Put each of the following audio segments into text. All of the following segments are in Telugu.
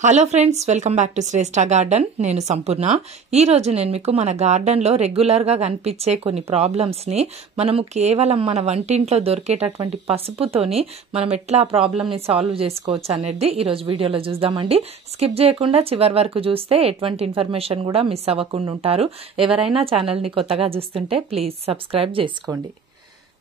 Hello friends, welcome back to Shreshta Garden. నేను సంపూర్ణ. ఈ రోజు నేను మీకు మన గార్డెన్లో రెగ్యులర్గా కనిపించే కొన్ని ప్రాబ్లమ్స్ని మనము కేవలం మన వంటింట్లో దొరికేటటువంటి పసుపుతోని మనం ఎట్లా ఆ ప్రాబ్లమ్ని సాల్వ్ చేసుకోవచ్చు అనేది ఈరోజు వీడియోలో చూద్దామండి. స్కిప్ చేయకుండా చివరి వరకు చూస్తే ఎటువంటి ఇన్ఫర్మేషన్ కూడా మిస్ అవ్వకుండా ఉంటారు. ఎవరైనా ఛానల్ని కొత్తగా చూస్తుంటే ప్లీజ్ సబ్స్క్రైబ్ చేసుకోండి.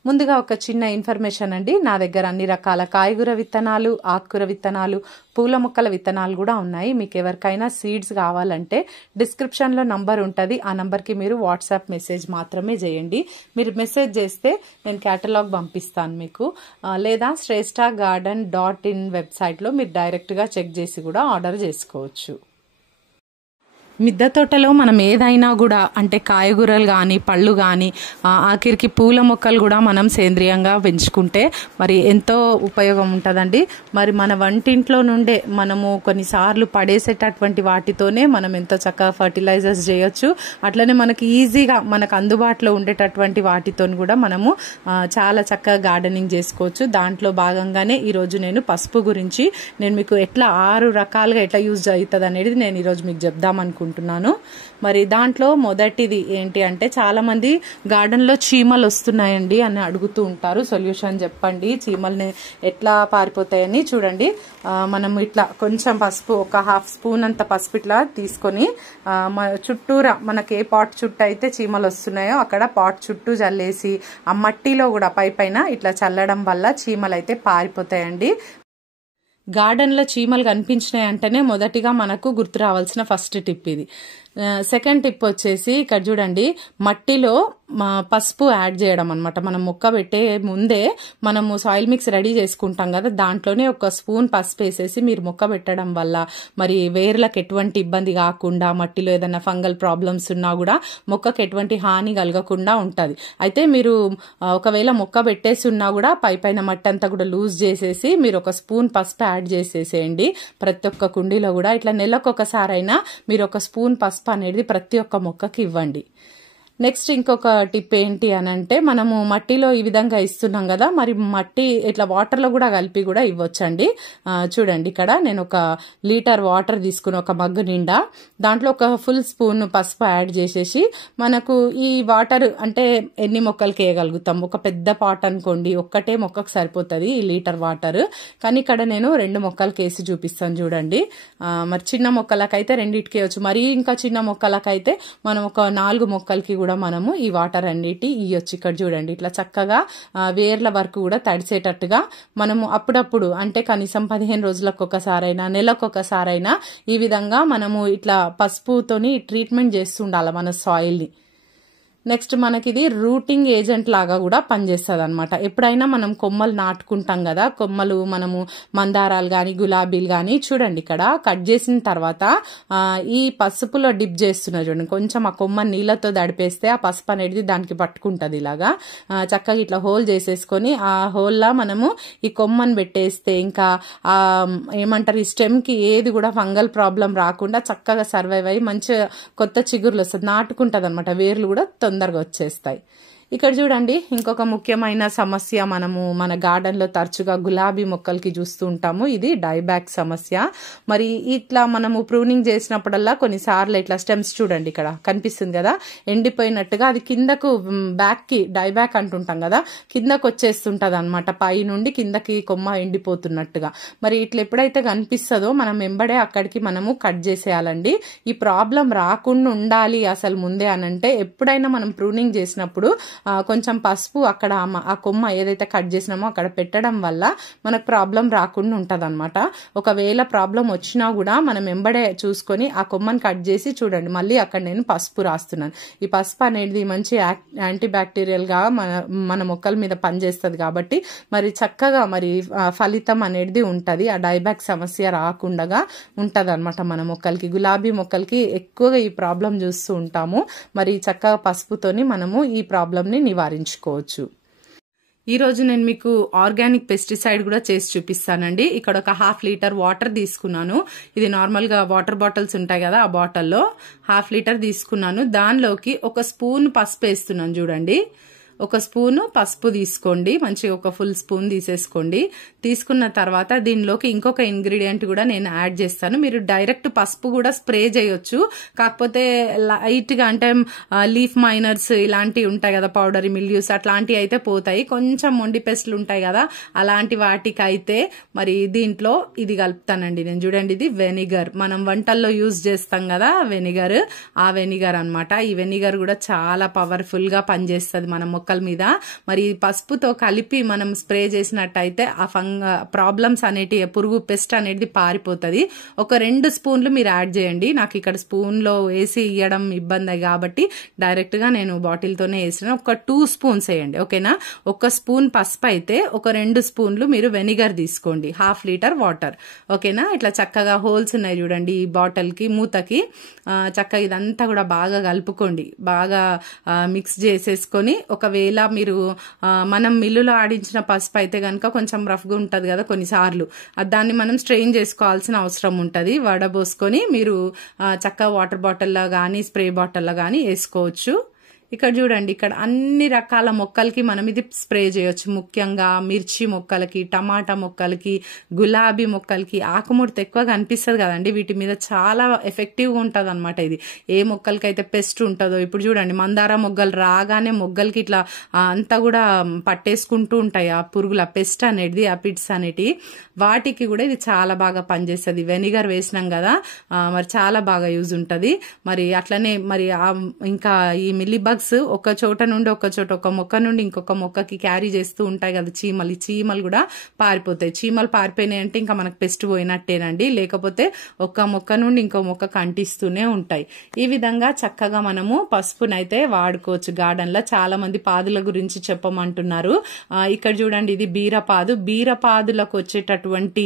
ముందుగా ఒక చిన్న ఇన్ఫర్మేషన్ అండి. నా దగ్గర అన్ని రకాల కాయగూర విత్తనాలు, ఆకుకూర విత్తనాలు, పూల మొక్కల విత్తనాలు కూడా ఉన్నాయి. మీకు ఎవరికైనా సీడ్స్ కావాలంటే డిస్క్రిప్షన్లో నంబర్ ఉంటుంది. ఆ నంబర్కి మీరు వాట్సాప్ మెసేజ్ మాత్రమే చేయండి. మీరు మెసేజ్ చేస్తే నేను క్యాటలాగ్ పంపిస్తాను మీకు. లేదా shresthagarden.in వెబ్సైట్లో మీరు డైరెక్ట్గా చెక్ చేసి కూడా ఆర్డర్ చేసుకోవచ్చు. మిద్దె తోటలో మనం ఏదైనా కూడా అంటే కాయగూరలు కానీ, పళ్ళు కానీ, ఆఖరికి పూల మొక్కలు కూడా మనం సేంద్రియంగా పెంచుకుంటే మరి ఎంతో ఉపయోగం ఉంటుందండి. మరి మన వంటింట్లో నుండే మనము కొన్నిసార్లు పడేసేటటువంటి వాటితోనే మనం ఎంతో చక్కగా ఫర్టిలైజర్స్ చేయొచ్చు. అట్లనే మనకి ఈజీగా మనకు అందుబాటులో ఉండేటటువంటి వాటితో కూడా మనము చాలా చక్కగా గార్డెనింగ్ చేసుకోవచ్చు. దాంట్లో భాగంగానే ఈరోజు నేను పసుపు గురించి నేను మీకు ఎట్లా 6 రకాలుగా ఎట్లా యూజ్ అవుతుంది అనేది నేను ఈరోజు మీకు చెప్దామనుకుంటున్నాను. మరి దాంట్లో మొదటిది ఏంటి అంటే, చాలా మంది గార్డెన్లో చీమలు వస్తున్నాయండి అని అడుగుతూ ఉంటారు. సొల్యూషన్ చెప్పండి, చీమల్ని ఎట్లా పారిపోతాయని. చూడండి, మనం ఇట్లా కొంచెం పసుపు, ఒక హాఫ్ స్పూన్ అంత పసుపు ఇట్లా తీసుకొని చుట్టూరా మనకి ఏ పాట్ చుట్టూ అయితే చీమలు వస్తున్నాయో అక్కడ పాట్ చుట్టూ చల్లేసి ఆ మట్టిలో కూడా పైన ఇట్లా చల్లడం వల్ల చీమలు అయితే పారిపోతాయండి. గార్డెన్లో చీమలు కనిపించినాయి అంటేనే మొదటిగా మనకు గుర్తు రావాల్సిన ఫస్ట్ టిప్ ఇది. సెకండ్ టిప్ వచ్చేసి, ఇక్కడ చూడండి, మట్టిలో పసుపు యాడ్ చేయడం అనమాట. మనం మొక్క పెట్టే ముందే మనము సాయిల్ మిక్స్ రెడీ చేసుకుంటాం కదా, దాంట్లోనే ఒక స్పూన్ పసుపు వేసేసి మీరు మొక్క పెట్టడం వల్ల మరి వేర్లకు ఎటువంటి ఇబ్బంది కాకుండా, మట్టిలో ఏదైనా ఫంగల్ ప్రాబ్లమ్స్ ఉన్నా కూడా మొక్కకు ఎటువంటి హాని కలగకుండా ఉంటుంది. అయితే మీరు ఒకవేళ మొక్క పెట్టేసి ఉన్నా కూడా పైన మట్టి అంతా కూడా లూజ్ చేసేసి మీరు ఒక స్పూన్ పసుపు యాడ్ చేసేసేయండి ప్రతి ఒక్క కుండీలో కూడా. ఇట్లా నెలకొకసారైనా మీరు ఒక స్పూన్ పసుపు అనేది ప్రతి ఒక్క మొక్కకి ఇవ్వండి. నెక్స్ట్ ఇంకొక టిప్ ఏంటి అని అంటే, మనము మట్టిలో ఈ విధంగా ఇస్తున్నాం కదా, మరి మట్టి ఇట్లా వాటర్లో కూడా కలిపి కూడా ఇవ్వచ్చండి. చూడండి, ఇక్కడ నేను 1 లీటర్ వాటర్ తీసుకుని ఒక మగ్గు నిండా దాంట్లో ఒక ఫుల్ స్పూన్ పసుపు యాడ్ చేసేసి, మనకు ఈ వాటర్ అంటే ఎన్ని మొక్కలకి వేయగలుగుతాం, ఒక పెద్ద పాట్ అనుకోండి, ఒక్కటే మొక్కకు సరిపోతుంది ఈ లీటర్ వాటర్. కానీ ఇక్కడ నేను 2 మొక్కలకి వేసి చూపిస్తాను చూడండి. మరి చిన్న మొక్కలకైతే 2కి వేయచ్చు, మరి ఇంకా చిన్న మొక్కలకైతే మనం ఒక 4 మొక్కలకి కూడా మనము ఈ వాటర్ అన్నిటి ఇవ్వచ్చు. ఇక్కడ చూడండి, ఇట్లా చక్కగా వేర్ల వరకు కూడా తడిసేటట్టుగా మనము అప్పుడప్పుడు అంటే కనీసం 15 రోజులకు ఒకసారైనా, నెలకు ఒకసారైనా ఈ విధంగా మనము ఇట్లా పసుపుతోని ట్రీట్మెంట్ చేస్తుండాలి మన సాయిల్ని. నెక్స్ట్ మనకి ఇది రూటింగ్ ఏజెంట్ లాగా కూడా పనిచేస్తుంది అనమాట. ఎప్పుడైనా మనం కొమ్మలు నాటుకుంటాం కదా, కొమ్మలు మనము మందారాలు కానీ, గులాబీలు కానీ, చూడండి ఇక్కడ కట్ చేసిన తర్వాత ఈ పసుపులో డిప్ చేస్తున్నా చూడండి. కొంచెం ఆ కొమ్మ నీళ్ళతో దడిపేస్తే ఆ పసుపు అనేది దానికి పట్టుకుంటుంది. ఇలాగా చక్కగా ఇట్లా హోల్ చేసేసుకొని ఆ హోల్లా మనము ఈ కొమ్మని పెట్టేస్తే ఇంకా ఏమంటారు, ఈ స్టెమ్కి ఏది కూడా ఫంగల్ ప్రాబ్లం రాకుండా చక్కగా సర్వైవ్ అయ్యి మంచిగా కొత్త చిగుర్లు వస్తుంది, నాటుకుంటుంది అనమాట. వేర్లు కూడా తొందరగా వచ్చేస్తాయి. ఇక్కడ చూడండి, ఇంకొక ముఖ్యమైన సమస్య మనము మన గార్డెన్లో తరచుగా గులాబీ మొక్కలకి చూస్తూ ఉంటాము. ఇది డైబ్యాక్ సమస్య. మరి ఇట్లా మనము ప్రూనింగ్ చేసినప్పుడల్లా కొన్నిసార్లు ఇట్లా స్టెమ్స్ చూడండి ఇక్కడ కనిపిస్తుంది కదా, ఎండిపోయినట్టుగా అది కిందకు బ్యాక్కి డైబ్యాక్ అంటుంటాం కదా, కిందకు వచ్చేస్తుంటుంది అనమాట. పై నుండి కిందకి కొమ్మ ఎండిపోతున్నట్టుగా. మరి ఇట్లా ఎప్పుడైతే కనిపిస్తుందో మనం వెంబడే అక్కడికి మనము కట్ చేసేయాలండి. ఈ ప్రాబ్లం రాకుండా ఉండాలి అసలు ముందే అనంటే, ఎప్పుడైనా మనం ప్రూనింగ్ చేసినప్పుడు కొంచెం పసుపు అక్కడ ఆ కొమ్మ ఏదైతే కట్ చేసినామో అక్కడ పెట్టడం వల్ల మనకు ప్రాబ్లం రాకుండా ఉంటుంది అనమాట. ఒకవేళ ప్రాబ్లం వచ్చినా కూడా మనం వెంబడే చూసుకొని ఆ కొమ్మని కట్ చేసి చూడండి, మళ్ళీ అక్కడ నేను పసుపు రాస్తున్నాను. ఈ పసుపు అనేది మంచి యాంటీ బ్యాక్టీరియల్గా మన మొక్కల మీద పనిచేస్తుంది కాబట్టి మరి చక్కగా మరి ఫలితం అనేది ఉంటుంది. ఆ డైబ్యాక్ సమస్య రాకుండా ఉంటుంది అనమాట మన మొక్కలకి. గులాబీ మొక్కలకి ఎక్కువగా ఈ ప్రాబ్లం చూస్తూ ఉంటాము. మరి చక్కగా పసుపుతోని మనము ఈ ప్రాబ్లం నివారించుకోవచ్చు. ఈరోజు నేను మీకు ఆర్గానిక్ పెస్టిసైడ్ కూడా చేసి చూపిస్తానండి. ఇక్కడ ఒక 1/2 లీటర్ వాటర్ తీసుకున్నాను. ఇది నార్మల్గా వాటర్ బాటిల్స్ ఉంటాయి కదా, ఆ బాటిల్లో 1/2 లీటర్ తీసుకున్నాను. దానిలోకి 1 స్పూన్ పసుపు వేస్తున్నాను చూడండి. ఒక స్పూను పసుపు తీసుకోండి, మంచిగా ఒక ఫుల్ స్పూన్ తీసేసుకోండి. తీసుకున్న తర్వాత దీనిలోకి ఇంకొక ఇంగ్రీడియంట్ కూడా నేను యాడ్ చేస్తాను. మీరు డైరెక్ట్ పసుపు కూడా స్ప్రే చేయొచ్చు, కాకపోతే లైట్ గా అంటే లీఫ్ మైనర్స్ ఇలాంటివి ఉంటాయి కదా, పౌడరీ మిల్యూస్ అట్లాంటివి అయితే పోతాయి. కొంచెం మొండి పెస్ట్లు ఉంటాయి కదా, అలాంటి వాటికి అయితే మరి దీంట్లో ఇది కలుపుతానండి నేను. చూడండి, ఇది వెనిగర్, మనం వంటల్లో యూజ్ చేస్తాం కదా వెనిగర్, ఆ వెనిగర్ అన్నమాట. ఈ వెనిగర్ కూడా చాలా పవర్ఫుల్ గా పనిచేస్తుంది మన మొక్కల మీద. మరి పసుపుతో కలిపి మనం స్ప్రే చేసినట్టయితే ఆ ప్రాబ్లమ్స్ అనేటి, పురుగు పెస్ట్ అనేది పారిపోతుంది. ఒక 2 స్పూన్లు మీరు యాడ్ చేయండి. నాకు ఇక్కడ స్పూన్ లో వేసి ఇవ్వడం ఇబ్బంది కాబట్టి డైరెక్ట్ గా నేను బాటిల్ తోనే వేసిన. ఒక 2 స్పూన్స్ వేయండి, ఓకేనా. ఒక స్పూన్ పసుపు అయితే ఒక 2 స్పూన్లు మీరు వెనిగర్ తీసుకోండి, 1/2 లీటర్ వాటర్, ఓకేనా. ఇట్లా చక్కగా హోల్స్ ఉన్నాయి చూడండి ఈ బాటిల్ కి, మూతకి. చక్కగా ఇదంతా కూడా బాగా కలుపుకోండి, బాగా మిక్స్ చేసేసుకొని, ఒకవేళ మీరు మనం మిల్లులో ఆడించిన పసుపు అయితే కనుక కొంచెం రఫ్గా ఉంటుంది కదా కొన్నిసార్లు, దాన్ని మనం స్ట్రెయిన్ చేసుకోవాల్సిన అవసరం ఉంటుంది. వడబోసుకొని మీరు చక్కగా వాటర్ బాటిల్లో కానీ స్ప్రే బాటిల్లో కానీ వేసుకోవచ్చు. ఇక్కడ చూడండి, ఇక్కడ అన్ని రకాల మొక్కలకి మనం ఇది స్ప్రే చేయొచ్చు. ముఖ్యంగా మిర్చి మొక్కలకి, టమాటా మొక్కలకి, గులాబీ మొక్కలకి. ఆకుముడత ఎక్కువ కనిపిస్తుంది కదండి, వీటి మీద చాలా ఎఫెక్టివ్గా ఉంటుంది అనమాట ఇది. ఏ మొక్కలకైతే పెస్ట్ ఉంటుందో, ఇప్పుడు చూడండి మందార మొగ్గలు రాగానే మొగ్గలకి ఇట్లా అంతా కూడా పట్టేసుకుంటూ ఉంటాయి ఆ పురుగుల పెస్ట్ అనేది, ఆ పిట్స్ అనేటివి. వాటికి కూడా ఇది చాలా బాగా పనిచేస్తుంది. వెనిగర్ వేసినాం కదా, మరి చాలా బాగా యూజ్ ఉంటుంది. మరి అట్లనే మరి ఇంకా ఈ మిల్లీ బగ్స్ ఒక చోట నుండి ఒక చోట, ఒక మొక్క నుండి ఇంకొక మొక్కకి క్యారీ చేస్తూ ఉంటాయి కదా చీమలు, ఈ చీమలు కూడా పారిపోతాయి. చీమలు పారిపోయినాయి అంటే ఇంకా మనకు పెస్ట్ పోయినట్టేనండి, లేకపోతే ఒక మొక్క నుండి ఇంకో మొక్కకు అంటిస్తూనే ఉంటాయి. ఈ విధంగా చక్కగా మనము పసుపునైతే వాడుకోవచ్చు గార్డెన్ లో. చాలా మంది పాదుల గురించి చెప్పమంటున్నారు. ఇక్కడ చూడండి, ఇది బీరపాదు. బీరపాదులకు వచ్చేటటువంటి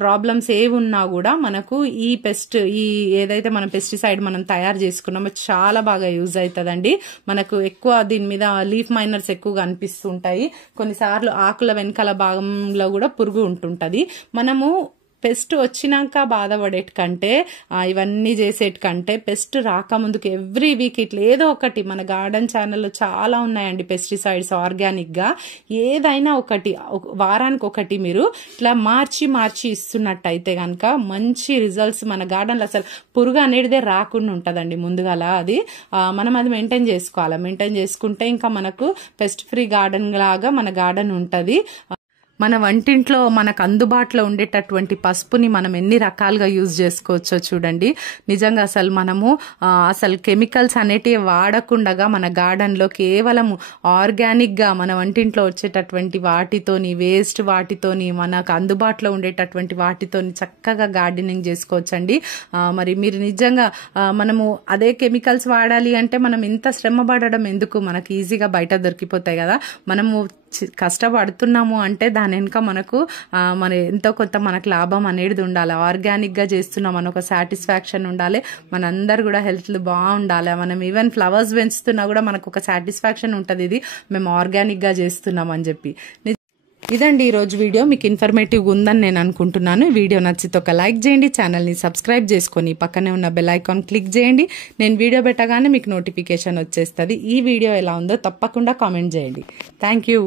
ప్రాబ్లమ్స్ ఏవి ఉన్నా కూడా మనకు ఈ పెస్ట్, ఈ ఏదైతే మనం పెస్టిసైడ్ మనం తయారు చేసుకున్నామో చాలా బాగా యూజ్ అవుతుందండి. మనకు ఎక్కువ దీని మీద లీఫ్ మైనర్స్ ఎక్కువగా అనిపిస్తుంటాయి. కొన్నిసార్లు ఆకుల వెనకాల భాగంలో కూడా పురుగు ఉంటుంటది. మనము పెస్ట్ వచ్చినాక బాధపడేటి కంటే, ఇవన్నీ చేసేటి కంటే, పెస్ట్ రాకముందుకు ఎవ్రీ వీక్ ఇట్లా ఏదో ఒకటి, మన గార్డెన్ ఛానల్లో చాలా ఉన్నాయండి పెస్టిసైడ్స్ ఆర్గానిక్ గా. ఏదైనా ఒకటి వారానికి ఒకటి మీరు ఇట్లా మార్చి ఇస్తున్నట్టయితే కనుక మంచి రిజల్ట్స్ మన గార్డెన్లో, అసలు పురుగు అనేటిదే రాకుండా ఉంటుందండి ముందుగాల. అది మనం అది మెయింటైన్ చేసుకోవాలి. మెయింటైన్ చేసుకుంటే ఇంకా మనకు పెస్ట్ ఫ్రీ గార్డెన్ లాగా మన గార్డెన్ ఉంటుంది. మన వంటింట్లో మనకు అందుబాటులో ఉండేటటువంటి పసుపుని మనం ఎన్ని రకాలుగా యూజ్ చేసుకోవచ్చో చూడండి. నిజంగా అసలు మనము అసలు కెమికల్స్ అనేటివి వాడకుండా మన గార్డెన్లో కేవలం ఆర్గానిక్గా మన వంటింట్లో వచ్చేటటువంటి వాటితోని, వేస్ట్ వాటితోని, మనకు అందుబాటులో ఉండేటటువంటి వాటితోని చక్కగా గార్డెనింగ్ చేసుకోవచ్చండి. మరి మీరు నిజంగా మనము అదే కెమికల్స్ వాడాలి అంటే మనం ఇంత శ్రమ పడడం ఎందుకు, మనకు ఈజీగా బయట దొరికిపోతాయి కదా. మనము కష్టపడుతున్నాము అంటే దాని వెనుక మనకు మన ఎంతో కొంత మనకు లాభం అనేది ఉండాలి. ఆర్గానిక్ గా చేస్తున్నాం అని ఒక సాటిస్ఫాక్షన్ ఉండాలి. మనందరు కూడా హెల్త్ బాగుండాలి. మనం ఈవెన్ ఫ్లవర్స్ పెంచుతున్నా కూడా మనకు ఒక సాటిస్ఫాక్షన్ ఉంటుంది, ఇది మేము ఆర్గానిక్ గా చేస్తున్నాం అని చెప్పి. ఇదండి ఈరోజు వీడియో. మీకు ఇన్ఫర్మేటివ్ ఉందని నేను అనుకుంటున్నాను. వీడియో నచ్చితే ఒక లైక్ చేయండి, ఛానల్ని సబ్స్క్రైబ్ చేసుకొని పక్కనే ఉన్న బెల్ ఐకాన్ క్లిక్ చేయండి. నేను వీడియో పెట్టగానే మీకు నోటిఫికేషన్ వచ్చేస్తుంది. ఈ వీడియో ఎలా ఉందో తప్పకుండా కామెంట్ చేయండి. Thank you.